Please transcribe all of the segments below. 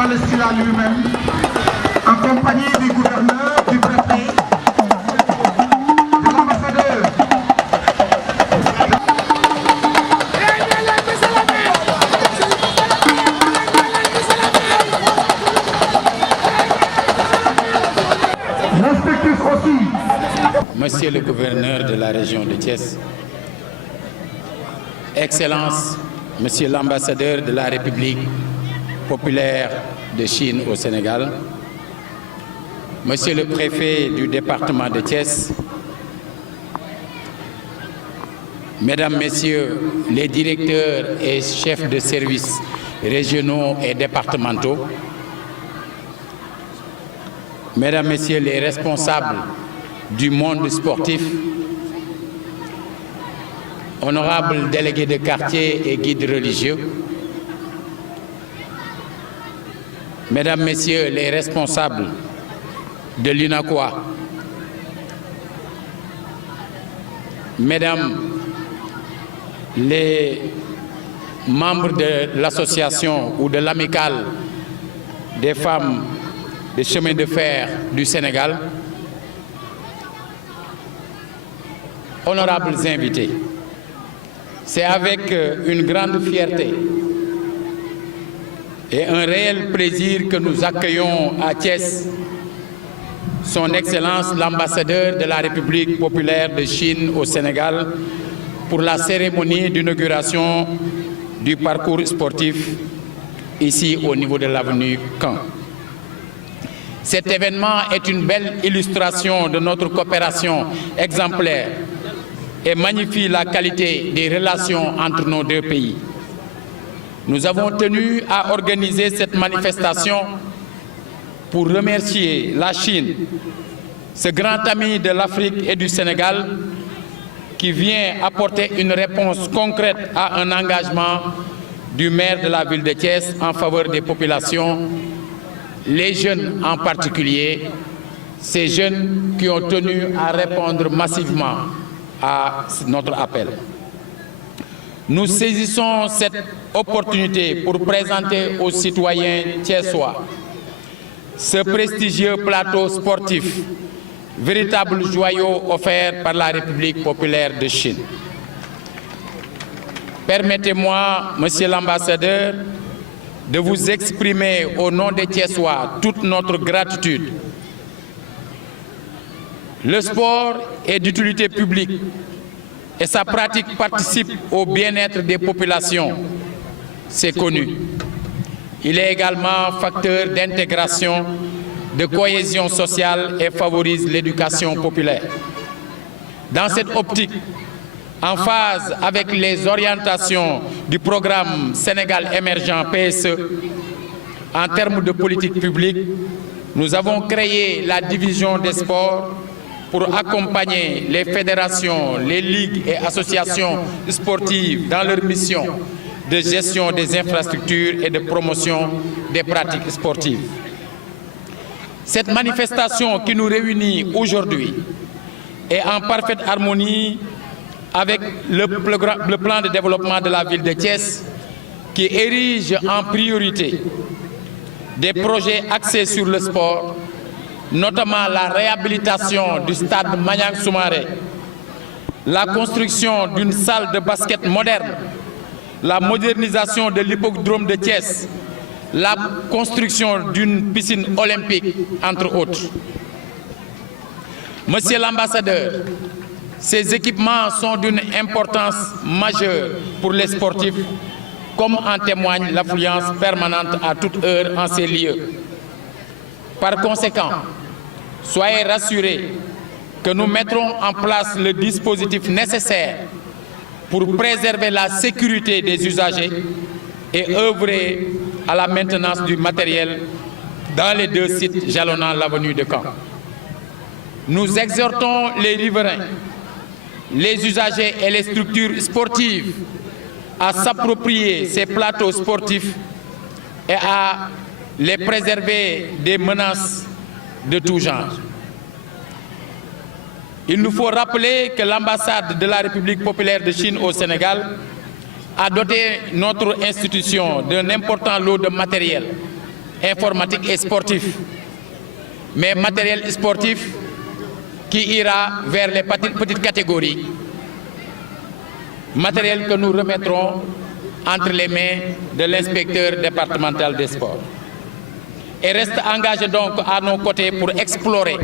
Talla Sylla lui-même, accompagné du gouverneur, du préfet, de l'ambassadeur. Respectus aussi. Monsieur le gouverneur de la région de Thiès, Excellence, Monsieur l'ambassadeur de la République populaire de Chine au Sénégal, Monsieur le préfet du département de Thiès, Mesdames, Messieurs les directeurs et chefs de services régionaux et départementaux, Mesdames, Messieurs les responsables du monde sportif, honorables délégués de quartier et guides religieux, Mesdames, Messieurs les responsables de l'UNACOIS, Mesdames les membres de l'association ou de l'amicale des femmes des chemins de fer du Sénégal, honorables invités, c'est avec une grande fierté et un réel plaisir que nous accueillons à Thiès son Excellence l'ambassadeur de la République populaire de Chine au Sénégal pour la cérémonie d'inauguration du parcours sportif ici au niveau de l'avenue Caen. Cet événement est une belle illustration de notre coopération exemplaire et magnifie la qualité des relations entre nos deux pays. Nous avons tenu à organiser cette manifestation pour remercier la Chine, ce grand ami de l'Afrique et du Sénégal, qui vient apporter une réponse concrète à un engagement du maire de la ville de Thiès en faveur des populations, les jeunes en particulier, ces jeunes qui ont tenu à répondre massivement à notre appel. Nous saisissons cette opportunité pour présenter aux citoyens thiessois ce prestigieux plateau sportif, véritable joyau offert par la République populaire de Chine. Permettez-moi, Monsieur l'ambassadeur, de vous exprimer au nom des Thiessois toute notre gratitude. Le sport est d'utilité publique et sa pratique participe au bien-être des populations, c'est connu. Il est également facteur d'intégration, de cohésion sociale et favorise l'éducation populaire. Dans cette optique, en phase avec les orientations du programme Sénégal émergent PSE, en termes de politique publique, nous avons créé la division des sports pour accompagner les fédérations, les ligues et associations sportives dans leur mission de gestion des infrastructures et de promotion des pratiques sportives. Cette manifestation qui nous réunit aujourd'hui est en parfaite harmonie avec le plan de développement de la ville de Thiès qui érige en priorité des projets axés sur le sport, notamment la réhabilitation du stade Maniang Soumaré, la construction d'une salle de basket moderne, la modernisation de l'hippodrome de Thiès, la construction d'une piscine olympique, entre autres. Monsieur l'ambassadeur, ces équipements sont d'une importance majeure pour les sportifs, comme en témoigne l'affluence permanente à toute heure en ces lieux. Par conséquent, soyez rassurés que nous mettrons en place le dispositif nécessaire pour préserver la sécurité des usagers et œuvrer à la maintenance du matériel dans les deux sites jalonnant l'avenue de Caen. Nous exhortons les riverains, les usagers et les structures sportives à s'approprier ces plateaux sportifs et à les préserver des menaces de tout genre. Il nous faut rappeler que l'ambassade de la République populaire de Chine au Sénégal a doté notre institution d'un important lot de matériel informatique et sportif, mais matériel sportif qui ira vers les petites catégories, matériel que nous remettrons entre les mains de l'inspecteur départemental des sports. Et reste engagé donc à nos côtés pour explorer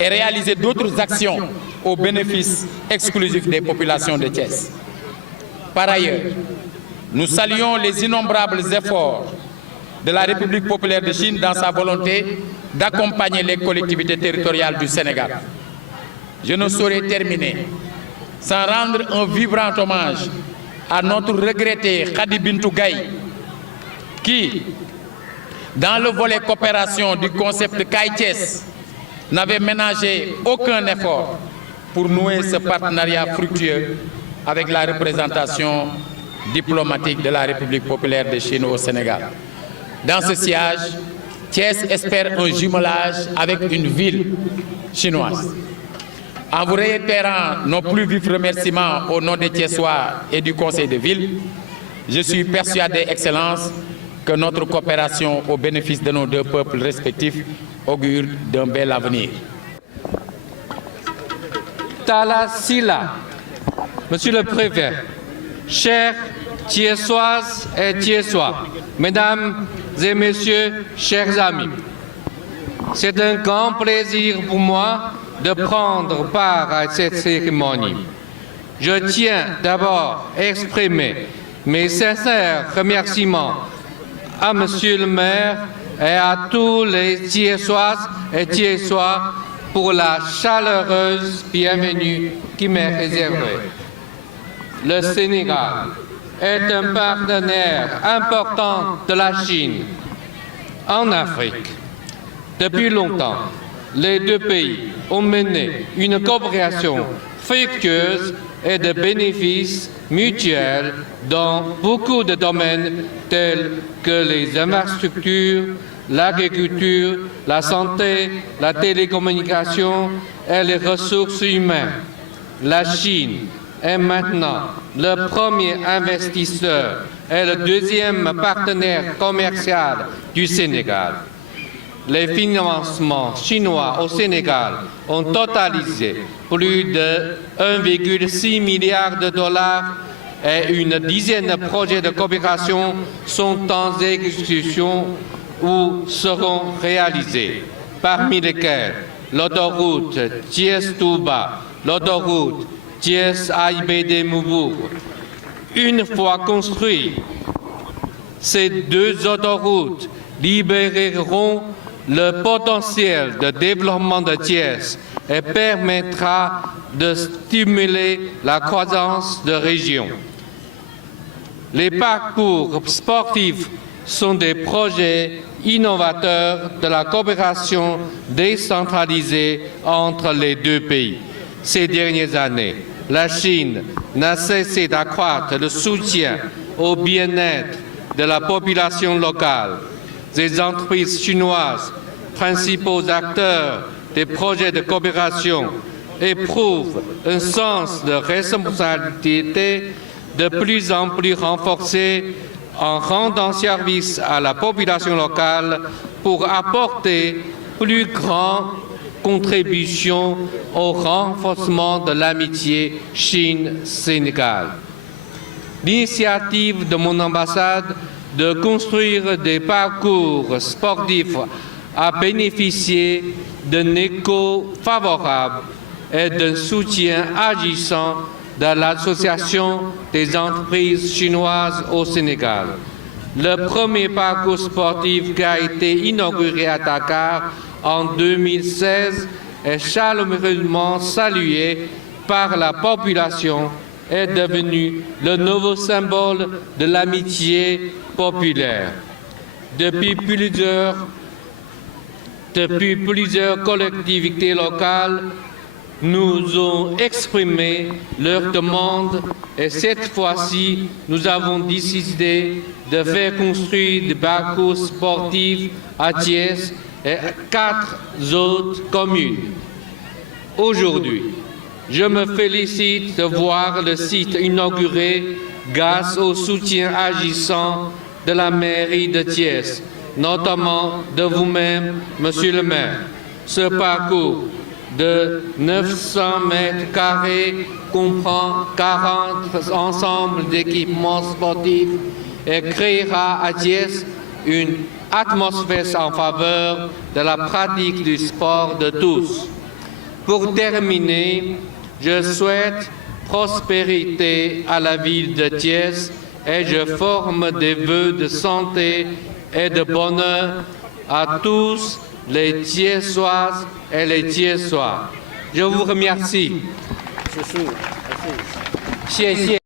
et réaliser d'autres actions au bénéfice exclusif des populations de Thiès. Par ailleurs, nous saluons les innombrables efforts de la République populaire de Chine dans sa volonté d'accompagner les collectivités territoriales du Sénégal. Je ne saurais terminer sans rendre un vibrant hommage à notre regretté Khady Bintou Gaye, qui, dans le volet coopération du concept Kaay Thiès, n'avait ménagé aucun effort pour nouer ce partenariat fructueux avec la représentation diplomatique de la République populaire de Chine au Sénégal. Dans ce sillage, Thiès espère un jumelage avec une ville chinoise. En vous réitérant nos plus vifs remerciements au nom des Thiessois et du Conseil de ville, je suis persuadé, Excellence, que notre coopération au bénéfice de nos deux peuples respectifs augure d'un bel avenir. Talla Sylla, Monsieur le Préfet, chers Thiessoises et Thiessois, Mesdames et Messieurs, chers amis, c'est un grand plaisir pour moi de prendre part à cette cérémonie. Je tiens d'abord à exprimer mes sincères remerciements à Monsieur le maire et à tous les Thiessoises et Thiessois pour la chaleureuse bienvenue qui m'est réservée. Le Sénégal est un partenaire important de la Chine en Afrique. Depuis longtemps, les deux pays ont mené une coopération fructueuse et de bénéfices mutuels dans beaucoup de domaines tels que les infrastructures, l'agriculture, la santé, la télécommunication et les ressources humaines. La Chine est maintenant le premier investisseur et le deuxième partenaire commercial du Sénégal. Les financements chinois au Sénégal ont totalisé plus de 1,6 milliard de dollars et une dizaine de projets de coopération sont en exécution ou seront réalisés, parmi lesquels l'autoroute Thiès-Touba, l'autoroute Thiès-AIBD-Moubourg. Une fois construites, ces deux autoroutes libéreront le potentiel de développement de Thiès et permettra de stimuler la croissance de région. Les parcours sportifs sont des projets innovateurs de la coopération décentralisée entre les deux pays. Ces dernières années, la Chine n'a cessé d'accroître le soutien au bien-être de la population locale. Les entreprises chinoises, principaux acteurs des projets de coopération, éprouvent un sens de responsabilité de plus en plus renforcé en rendant service à la population locale pour apporter plus grande contribution au renforcement de l'amitié Chine-Sénégal. L'initiative de mon ambassade de construire des parcours sportifs a bénéficié d'un écho favorable et d'un soutien agissant de l'Association des entreprises chinoises au Sénégal. Le premier parcours sportif qui a été inauguré à Dakar en 2016 est chaleureusement salué par la population est devenu le nouveau symbole de l'amitié populaire. Depuis plusieurs collectivités locales nous ont exprimé leurs demandes et cette fois-ci, nous avons décidé de faire construire des parcours sportifs à Thiès et 4 autres communes. Aujourd'hui, je me félicite de voir le site inauguré grâce au soutien agissant de la mairie de Thiès notamment de vous-même, Monsieur le maire. Ce parcours de 900 mètres carrés comprend 40 ensembles d'équipements sportifs et créera à Thiès une atmosphère en faveur de la pratique du sport de tous. Pour terminer, je souhaite prospérité à la ville de Thiès et je forme des vœux de santé et de bonheur à tous les Thiessoises et les Thiessois. Je vous remercie. 谢谢。